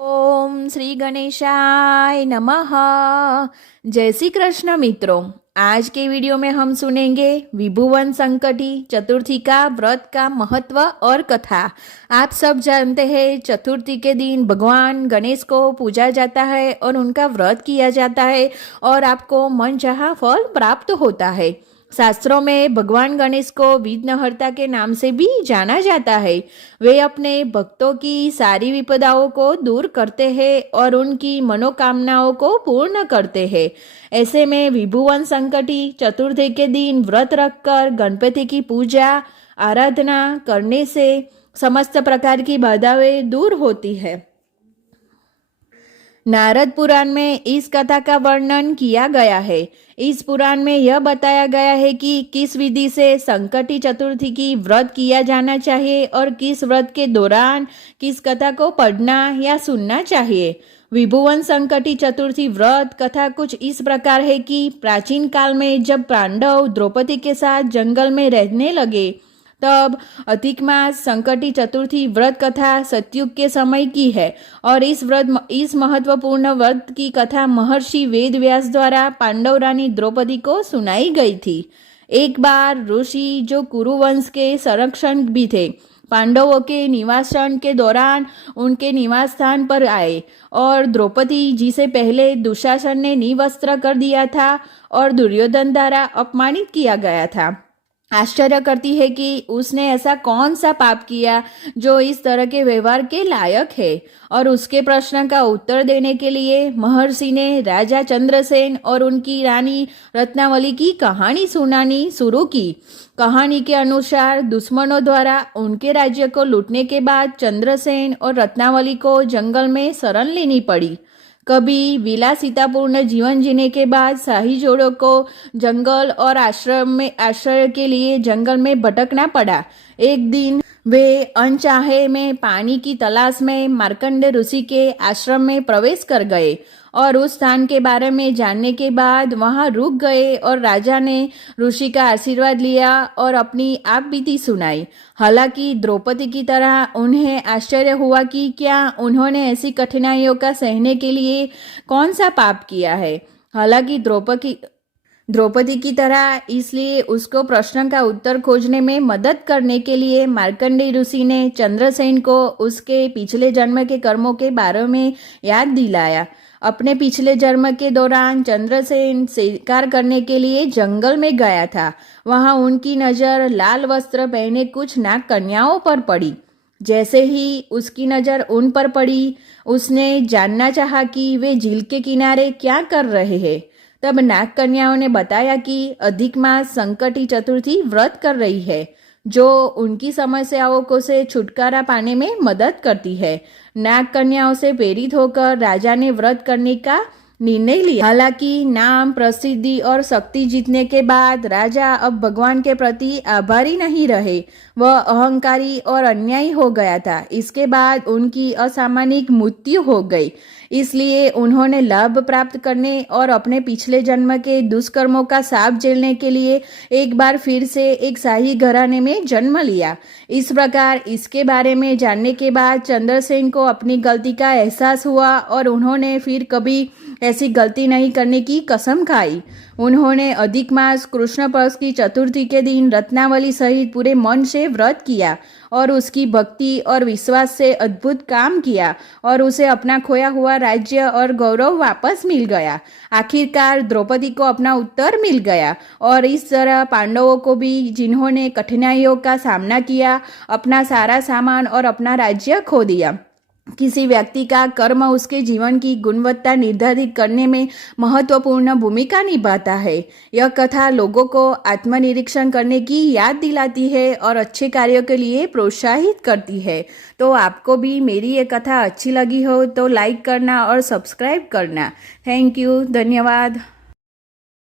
ओम श्री गणेशाय नमः। जय श्री कृष्ण मित्रों, आज के वीडियो में हम सुनेंगे विभुवन संकटी चतुर्थी का व्रत का महत्व और कथा। आप सब जानते हैं चतुर्थी के दिन भगवान गणेश को पूजा जाता है और उनका व्रत किया जाता है और आपको मनचाहा फल प्राप्त होता है। शास्त्रों में भगवान गणेश को विघ्नहर्ता के नाम से भी जाना जाता है। वे अपने भक्तों की सारी विपदाओं को दूर करते हैं और उनकी मनोकामनाओं को पूर्ण करते हैं। ऐसे में विभुवन संकटी चतुर्थी के दिन व्रत रखकर गणपति की पूजा आराधना करने से समस्त प्रकार की बाधाएं दूर होती है। नारद पुराण में इस कथा का वर्णन किया गया है। इस पुराण में यह बताया गया है कि किस विधि से संकटी चतुर्थी की व्रत किया जाना चाहिए और किस व्रत के दौरान किस कथा को पढ़ना या सुनना चाहिए। विभुवन संकटी चतुर्थी व्रत कथा कुछ इस प्रकार है कि प्राचीन काल में जब पांडव द्रौपदी के साथ जंगल में रहने लगे तब अधिक मास संकटी चतुर्थी व्रत कथा सतयुग के समय की है और इस महत्वपूर्ण व्रत की कथा महर्षि वेदव्यास द्वारा पांडव रानी द्रौपदी को सुनाई गई थी। एक बार ऋषि जो कुरुवंश के संरक्षण भी थे पांडवों के निवासन के दौरान उनके निवास स्थान पर आए और द्रौपदी जिसे पहले दुशासन ने निवस्त्र कर दिया था और दुर्योधन द्वारा अपमानित किया गया था, आश्चर्य करती है कि उसने ऐसा कौन सा पाप किया जो इस तरह के व्यवहार के लायक है। और उसके प्रश्न का उत्तर देने के लिए महर्षि ने राजा चंद्रसेन और उनकी रानी रत्नावली की कहानी सुनानी शुरू की। कहानी के अनुसार दुश्मनों द्वारा उनके राज्य को लूटने के बाद चंद्रसेन और रत्नावली को जंगल में शरण लेनी पड़ी। कभी विलासितापूर्ण जीवन जीने के बाद शाही जोड़ों को जंगल और आश्रम में आश्रय के लिए जंगल में भटकना पड़ा। एक दिन वे अनचाहे में पानी की तलाश में मार्कंडेय ऋषि के आश्रम में प्रवेश कर गए और उस स्थान के बारे में जानने के बाद वहां रुक गए और राजा ने ऋषि का आशीर्वाद लिया और अपनी आप बीती सुनाई। हालांकि द्रौपदी की तरह उन्हें आश्चर्य हुआ कि क्या उन्होंने ऐसी कठिनाइयों का सहने के लिए कौन सा पाप किया है। हालांकि द्रौपदी की तरह इसलिए उसको प्रश्न का उत्तर खोजने में मदद करने के लिए मार्कंडेय ऋषि ने चंद्रसेन को उसके पिछले जन्म के कर्मों के बारे में याद दिलाया। अपने पिछले जन्म के दौरान चंद्रसेन शिकार करने के लिए जंगल में गया था। वहां उनकी नजर लाल वस्त्र पहने कुछ नाग कन्याओं पर पड़ी। जैसे ही उसकी नजर उन पर पड़ी उसने जानना चाहा कि वे झील के किनारे क्या कर रहे हैं। तब नाग कन्याओं ने बताया कि अधिक मास संकटी चतुर्थी व्रत कर रही है जो उनकी समस्याओं को से छुटकारा पाने में मदद करती है। नाग कन्याओं से प्रेरित होकर राजा ने व्रत करने का निर्णय लिया। हालांकि नाम प्रसिद्धि और शक्ति जीतने के बाद राजा अब भगवान के प्रति आभारी नहीं रहे, वह अहंकारी और अन्यायी हो गया था। इसके बाद उनकी असामान्य मृत्यु हो गई, इसलिए उन्होंने लाभ प्राप्त करने और अपने पिछले जन्म के दुष्कर्मों का शाप झेलने के लिए एक बार फिर से एक शाही घराने में जन्म लिया। इस प्रकार इसके बारे में जानने के बाद चंद्रसेन को अपनी गलती का एहसास हुआ और उन्होंने फिर कभी ऐसी गलती नहीं करने की कसम खाई। उन्होंने अधिक मास कृष्ण पक्ष की चतुर्थी के दिन रत्नावली सहित पूरे मन से व्रत किया और उसकी भक्ति और विश्वास से अद्भुत काम किया और उसे अपना खोया हुआ राज्य और गौरव वापस मिल गया। आखिरकार द्रौपदी को अपना उत्तर मिल गया और इस तरह पांडवों को भी, जिन्होंने कठिनाइयों का सामना किया, अपना सारा सामान और अपना राज्य खो दिया। किसी व्यक्ति का कर्म उसके जीवन की गुणवत्ता निर्धारित करने में महत्वपूर्ण भूमिका निभाता है। यह कथा लोगों को आत्मनिरीक्षण करने की याद दिलाती है और अच्छे कार्यों के लिए प्रोत्साहित करती है। तो आपको भी मेरी ये कथा अच्छी लगी हो तो लाइक करना और सब्सक्राइब करना। थैंक यू, धन्यवाद।